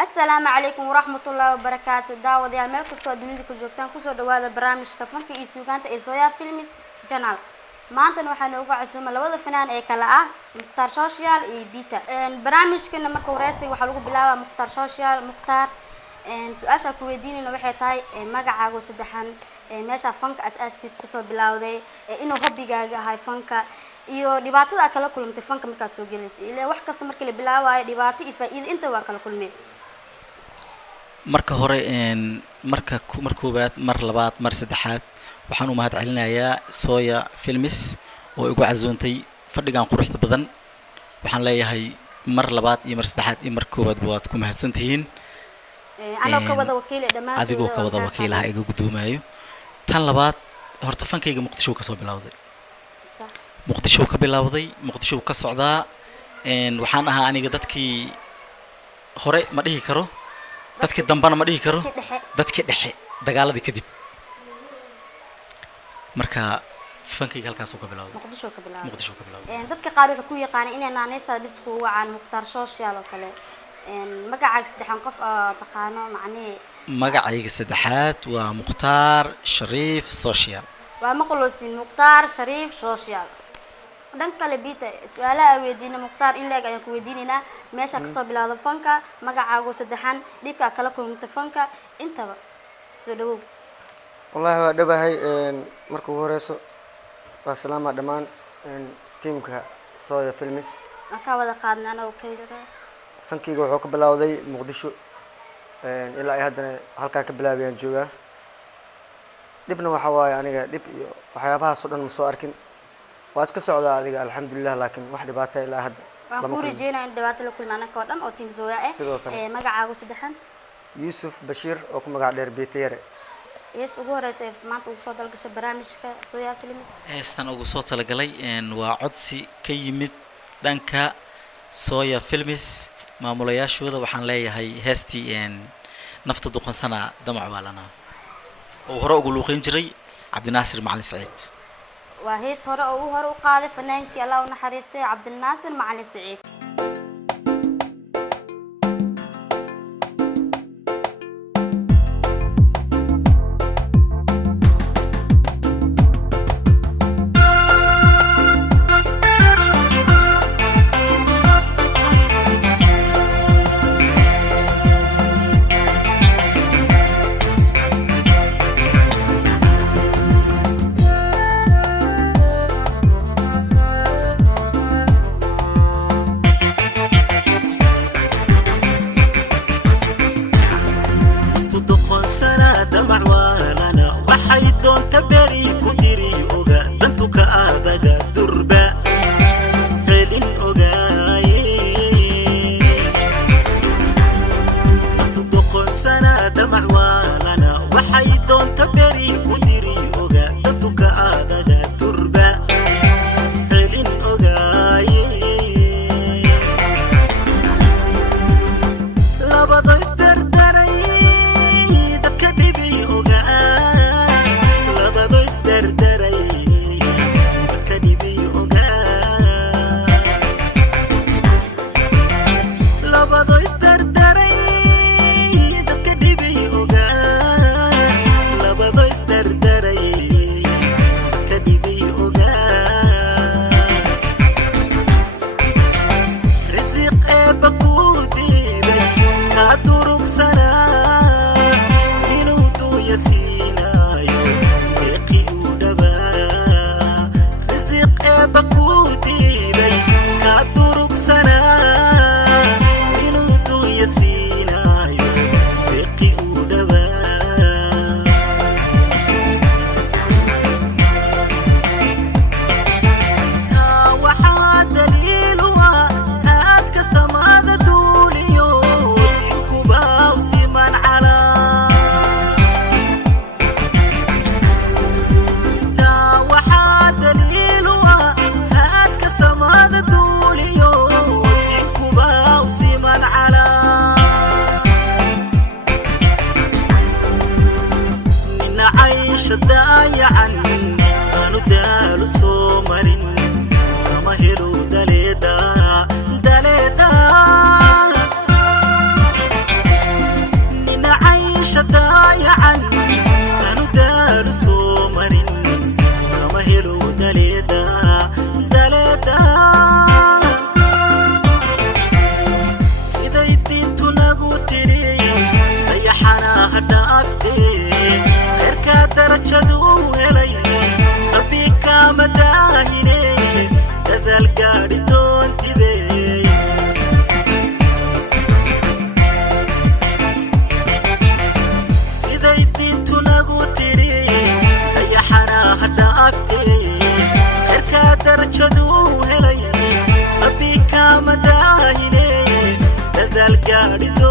السلام عليكم ورحمة الله وبركاته. دعوة يا ملك استوى دنيا كجوكتان كسر دوادة برامج كفن كيسوقان تأسويا فيلمز جنال. ما أنت نوحنا نوقع عزومة لوذا فنان إكلاء مختار سوشيال بيتا. برامج كنا مركوراسي وحلوق بلاوة مختار سوشيال مختار. سؤال كويدين إنه وحي تاي مجا عاجو سدحان ماشى فنك أساس كسر بلاوة إنه هبي جا هاي فنك iyo dhibaatada kala kulantay fanka markaas soo gelisay ilaa wax kasta markii la bilaaway dhibaato iyo faa'iido inta waa kala kulmeen marka hore mar koobaad mar labaad mar saddexaad waxaan u mahad celinayaa Soya Films oo igu casuuntay fadhigan quruxda badan waxaan leeyahay mar labaad iyo mar saddexaad iyo mar koobaad waad ku mahadsantihiin anoo ka wada wakiil dhamaantood adigoo ka wada wakiilaha iga gudoomayo tan labaad horta fankayga Muqdisho ka soo bilowday muqdisho ka bilowday muqdisho ka socdaa waxaan ahaa aniga dadkii hore ma dhihi karo dadkii dambana ma dhihi karo dadkii dhexe dagaaladii kadib marka fankayga halkaas uu ka bilowday muqdisho ka bilowday dadka qaar waxay ku yaqaaneen inay naanaysa bisku wacaan muqtar social oo kale magacaaga saddexan qof taqaano macnee magacayga saddexaad waa muqtar shariif social waa maqluusin muqtar shariif social dhanka kale biita su'aalaha weydiina muqtar in leeg ayaan ku weydiinayna meesha ka soo bilowdo fanka magacaaga saddexan dhibka kala kulmta fanka intaba soo dhawow wallahi waa dhabahay markuu horeyso waa salaama dhamaan teamka Soya Films ka wada qaadnaa oo kayda fankayga wuxuu ka bilowday muqdisho ilaa ay haddana halkaan ka bilaabiyaan joogaa dibna waxa waaye aniga dib iyo waxyaabahaas oo dhan ma soo arkin waa iska socdaa adiga alxamdulillah laakiin wax dhibaato ilaa hadda lama ku rajeenaa in dhibaato la kulmaan ka dhan oo team Soya magacaagu saddexan Yusuf Bashir oo ku magac dheer Beetayare ugu horeysay maanta ugu soo dalgashay barnaamijka Soya Films heestan ugu soo talagalay waa codsi ka yimid dhanka Soya Films maamulayaashooda waxaan leeyahay heestii nafta duqansana damac waalana oo hore ugu luuqin jiray Cabdinaasir Macalin Saciid waa hees hore oo hore u qaaday fanaankii Allah u naxariistay Cabdinaasir Macalin Saciid عيشة ضايعا أنا دار سومرين كما هيرو دليدا دليدا سيدا يدين تناغو تري ضيحنا هدافتي غيركا درجدو هلي ربي كاما داهيني دذال قاري دون تبي سيدا يدين تناغو تري ضيحنا هدافتي غيركا درجدو هلي ربي كاما داهيني دذال قاري دون